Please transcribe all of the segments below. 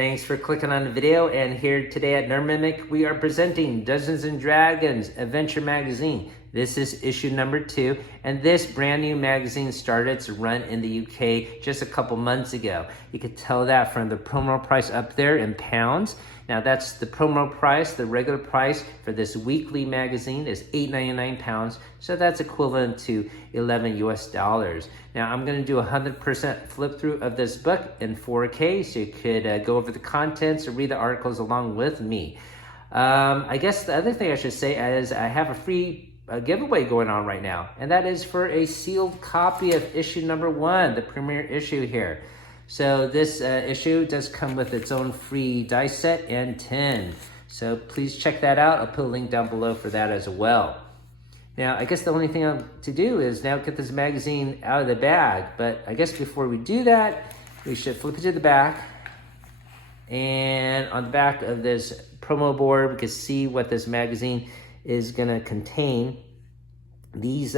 Thanks for clicking on the video, and here today at Nerd Mimic, we are presenting Dungeons & Dragons Adventure Magazine. This is issue number 2, and this brand new magazine started its run in the UK just a couple months ago. You could tell that from the promo price up there in pounds. Now that's the promo price. The regular price for this weekly magazine is £8.99, so that's equivalent to $11 US. Now I'm going to do a 100% flip through of this book in 4K, so you could go over the contents or read the articles along with me. I guess the other thing I should say is I have a free giveaway going on right now, and that is for a sealed copy of issue number 1, the premiere issue here. So this issue does come with its own free dice set and tin. So please check that out. I'll put a link down below for that as well. Now, I guess the only thing to do is now get this magazine out of the bag. But I guess before we do that, we should flip it to the back. And on the back of this promo board, we can see what this magazine is going to contain. These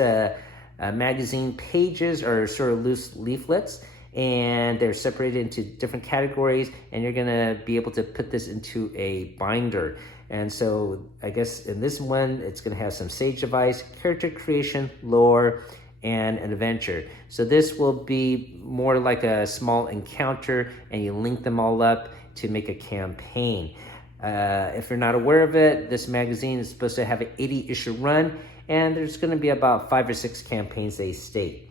magazine pages are sort of loose leaflets, and they're separated into different categories, and you're gonna be able to put this into a binder. And so I guess in this one, it's gonna have some sage advice, character creation, lore, and an adventure. So this will be more like a small encounter, and you link them all up to make a campaign. If you're not aware of it, this magazine is supposed to have an 80-issue run, and there's gonna be about 5 or 6 campaigns they state.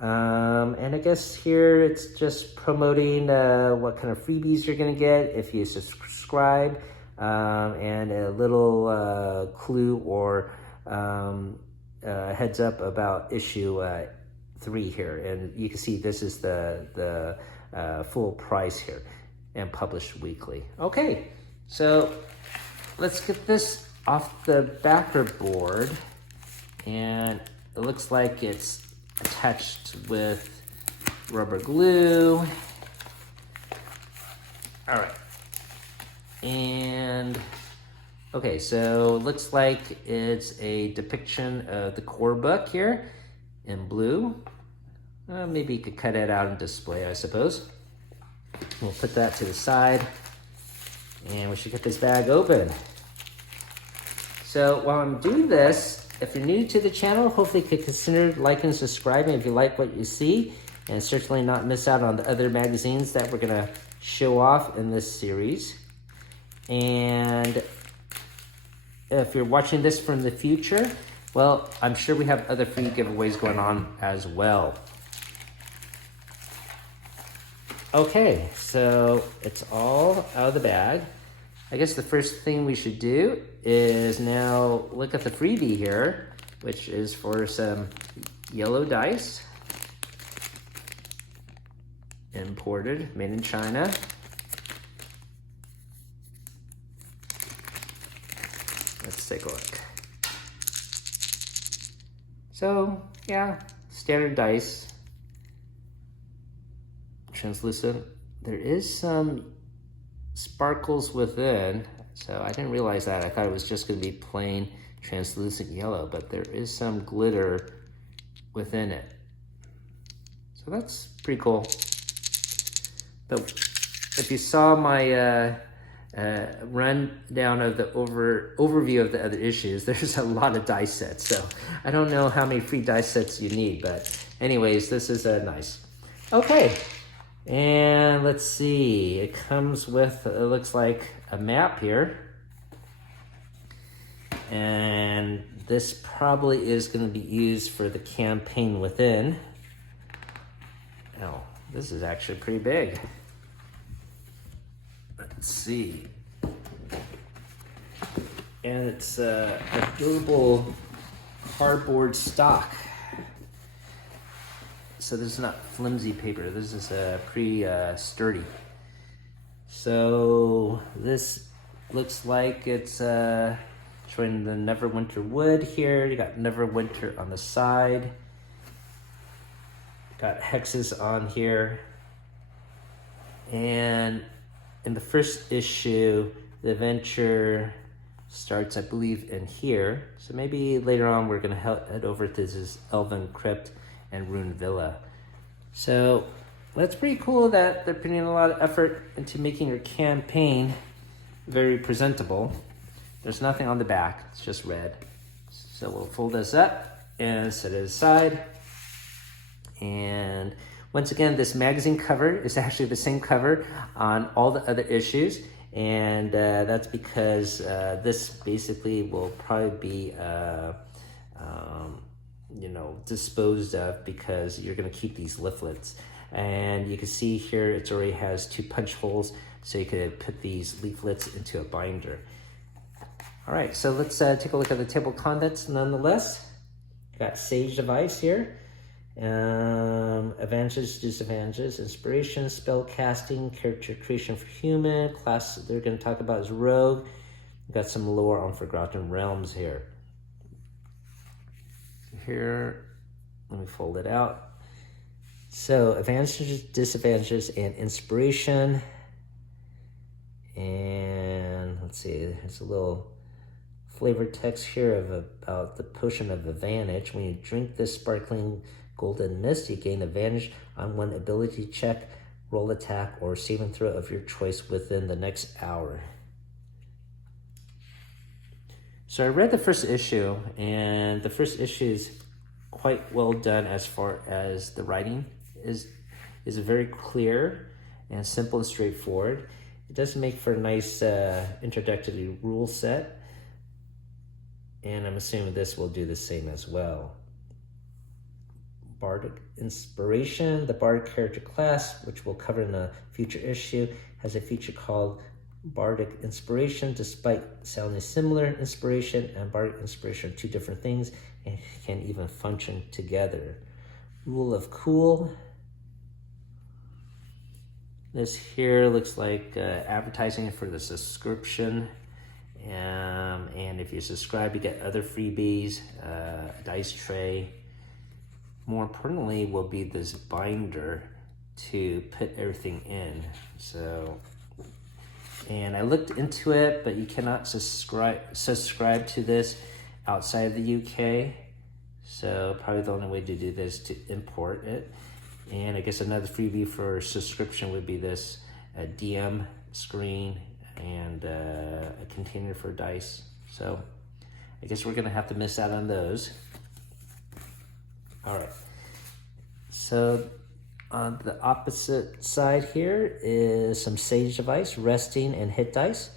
And I guess here it's just promoting what kind of freebies you're going to get if you subscribe, and a little clue or heads up about issue 3 here. And you can see this is the full price here and published weekly. Okay, so let's get this off the backer board, and it looks like it's attached with rubber glue. All right. And okay, so it looks like it's a depiction of the core book here in blue. Maybe you could cut it out and display, I suppose. We'll put that to the side, and we should get this bag open. So while I'm doing this, if you're new to the channel, hopefully you could consider liking and subscribing if you like what you see, and certainly not miss out on the other magazines that we're gonna show off in this series. And if you're watching this from the future, well, I'm sure we have other free giveaways going on as well. Okay, so it's all out of the bag. I guess the first thing we should do is now look at the freebie here, which is for some yellow dice, imported, made in China. Let's take a look. So, yeah, standard dice, translucent. There is some sparkles within, so I didn't realize that. I thought it was just going to be plain translucent yellow, but there is some glitter within it, so that's pretty cool. But if you saw my rundown of the overview of the other issues, there's a lot of dice sets, so I don't know how many free dice sets you need, but anyways, this is nice. Okay. And let's see, it comes with, it looks like a map here. And this probably is going to be used for the campaign within. Oh, this is actually pretty big. Let's see. And it's a durable cardboard stock. So this is not flimsy paper. This is pretty sturdy. So this looks like it's showing the Neverwinter wood here. You got Neverwinter on the side. Got hexes on here. And in the first issue, the adventure starts, I believe, in here. So maybe later on we're gonna head over to this Elven Crypt and Rune Villa. So That's pretty cool that they're putting a lot of effort into making your campaign very presentable. There's nothing on the back, it's just red. So we'll fold this up and set it aside. And once again, this magazine cover is actually the same cover on all the other issues. And that's because this basically will probably be disposed of, because you're going to keep these leaflets. And you can see here it already has 2 punch holes, so you could put these leaflets into a binder. All right, so let's take a look at the table of contents nonetheless. Got Sage Device here. Advantages, disadvantages, inspiration, spell casting, character creation for human. Class they're going to talk about is rogue. We've got some lore on Forgotten Realms here. Here, let me fold it out. So advantages, disadvantages, and inspiration. And let's see, there's a little flavor text here about the potion of advantage. When you drink this sparkling golden mist, you gain advantage on one ability check, roll attack, or saving throw of your choice within the next hour. So I read the first issue, and the first issue is quite well done as far as the writing is very clear and simple and straightforward. It does make for a nice introductory rule set, and I'm assuming this will do the same as well. Bardic Inspiration. The Bardic character class, which we'll cover in a future issue, has a feature called Bardic Inspiration. Despite sounding similar, Inspiration and Bardic Inspiration are 2 different things and can even function together. Rule of Cool. This here looks like advertising for the subscription. And if you subscribe, you get other freebies, a dice tray. More importantly will be this binder to put everything in. So, and I looked into it, but you cannot subscribe to this outside of the UK. So probably the only way to do this is to import it. And I guess another freebie for subscription would be this DM screen and a container for dice. So I guess we're gonna have to miss out on those. All right, so on the opposite side here is some Sage Device, resting and hit dice.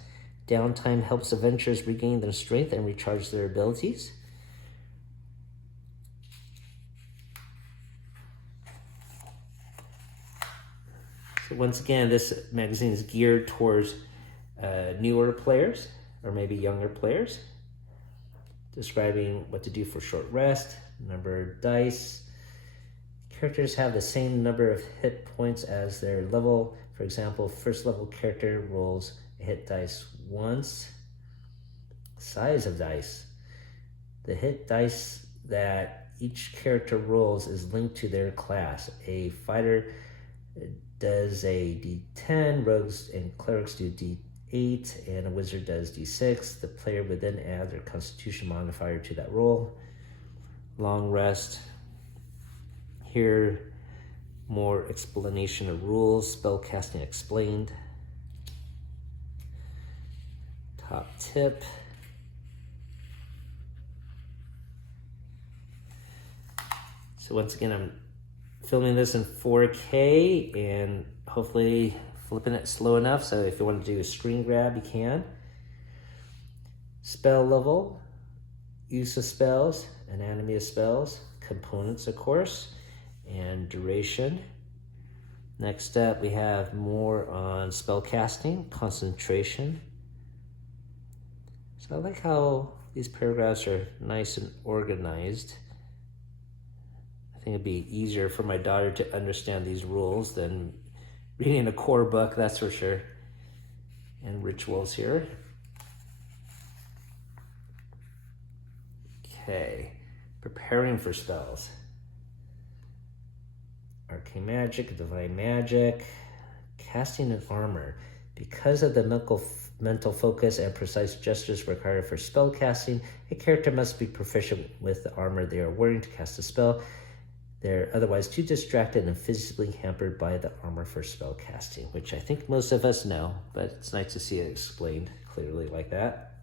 Downtime helps adventurers regain their strength and recharge their abilities. So once again, this magazine is geared towards newer players or maybe younger players, describing what to do for short rest, number of dice. Characters have the same number of hit points as their level. For example, first level character rolls a hit dice once. Size of dice. The hit dice that each character rolls is linked to their class. A fighter does a D10, rogues and clerics do D8, and a wizard does D6. The player would then add their constitution modifier to that roll. Long rest. Here, more explanation of rules, spellcasting explained. Top tip. So once again, I'm filming this in 4K and hopefully flipping it slow enough, so if you want to do a screen grab, you can. Spell level, use of spells, anatomy of spells, components, of course, and duration. Next up, we have more on spell casting, concentration. So I like how these paragraphs are nice and organized. I think it'd be easier for my daughter to understand these rules than reading a core book, that's for sure. And rituals here. Okay, preparing for spells. Arcane magic, divine magic, casting and armor. Because of the mental focus and precise gestures required for spell casting, a character must be proficient with the armor they are wearing to cast a spell. They're otherwise too distracted and physically hampered by the armor for spell casting, which I think most of us know, but it's nice to see it explained clearly like that.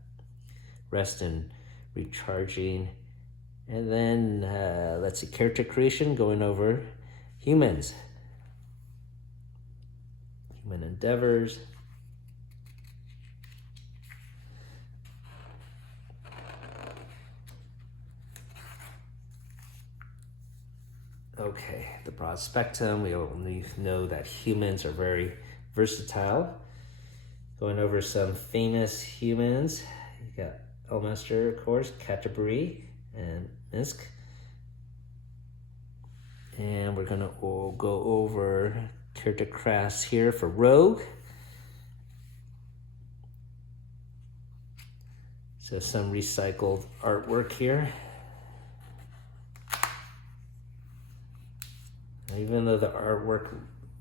Rest and recharging. And then, let's see, character creation, going over humans. Human endeavors. Okay, the broad spectrum. We only know that humans are very versatile. Going over some famous humans. You got Elminster, of course, Canterbury, and Misk. And we're gonna go over character crafts here for Rogue. So some recycled artwork here. Even though the artwork,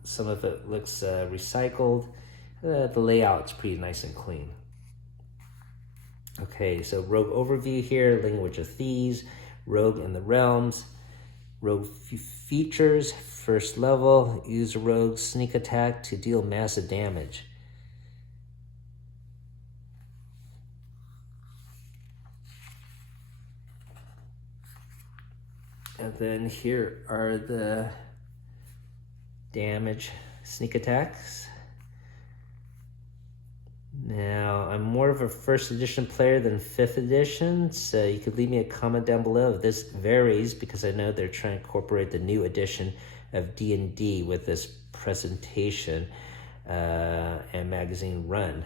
some of it looks recycled, the layout's pretty nice and clean. Okay, so Rogue overview here, Language of Thieves, Rogue in the Realms, Rogue features, first level, use Rogue sneak attack to deal massive damage. And then here are the damage sneak attacks. Now, I'm more of a first edition player than 5th edition, so you could leave me a comment down below if this varies, because I know they're trying to incorporate the new edition of D&D with this presentation and magazine run.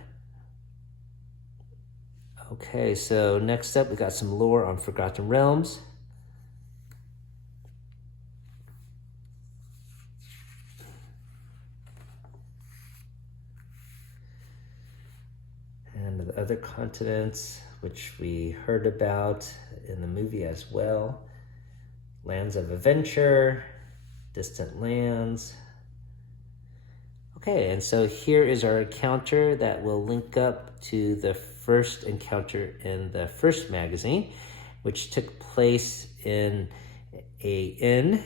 Okay, so next up we got some lore on Forgotten Realms. And the other continents, which we heard about in the movie as well. Lands of Adventure, Distant Lands. Okay, and so here is our encounter that will link up to the first encounter in the first magazine, which took place in a inn.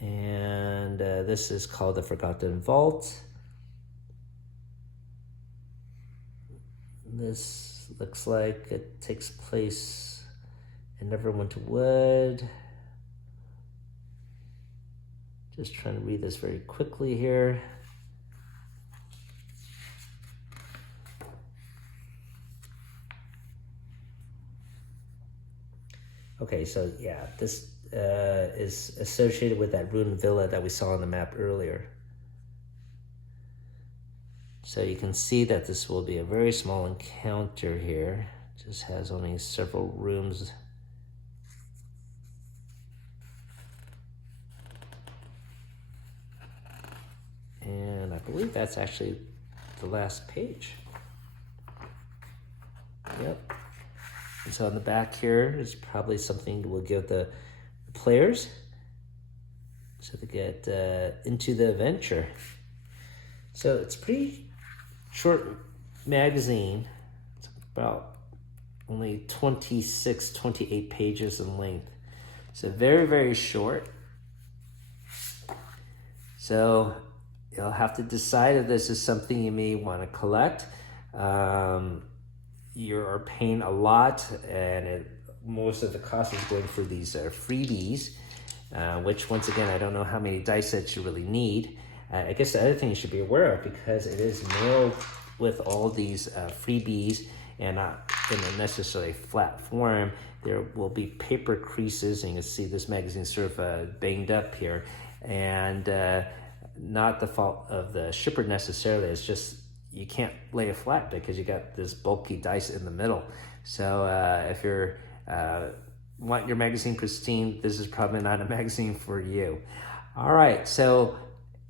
And this is called the Forgotten Vault. This looks like it takes place in Neverwinter Wood. Just trying to read this very quickly here. Okay, so yeah, this is associated with that ruined villa that we saw on the map earlier. So you can see that this will be a very small encounter here. Just has only several rooms. And I believe that's actually the last page. Yep. And so on the back here is probably something we'll give the players so they get into the adventure. So it's pretty short magazine. It's about only 26, 28 pages in length. So very, very short. So you'll have to decide if this is something you may want to collect. You're paying a lot, and most of the cost is going for these freebies, which once again, I don't know how many dice sets you really need. I guess the other thing you should be aware of, because it is mailed with all these freebies and not in a necessarily flat form, there will be paper creases, and you can see this magazine sort of banged up here, and not the fault of the shipper necessarily. It's just you can't lay it flat because you got this bulky dice in the middle. So if you're want your magazine pristine, this is probably not a magazine for you. All right, so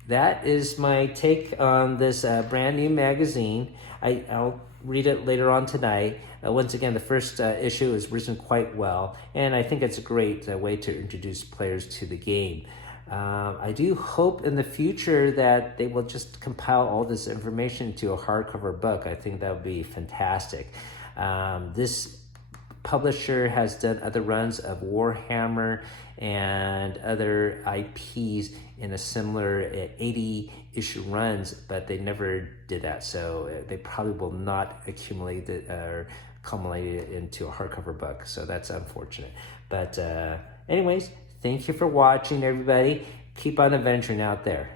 that is my take on this brand new magazine. I'll read it later on tonight. Once again, the first issue has risen quite well, and I think it's a great way to introduce players to the game. I do hope in the future that they will just compile all this information to a hardcover book. I think that would be fantastic. This publisher has done other runs of Warhammer and other IPs in a similar 80 issue runs, but they never did that. So they probably will not accumulate it or culminate it into a hardcover book. So that's unfortunate. But anyways, thank you for watching, everybody. Keep on adventuring out there.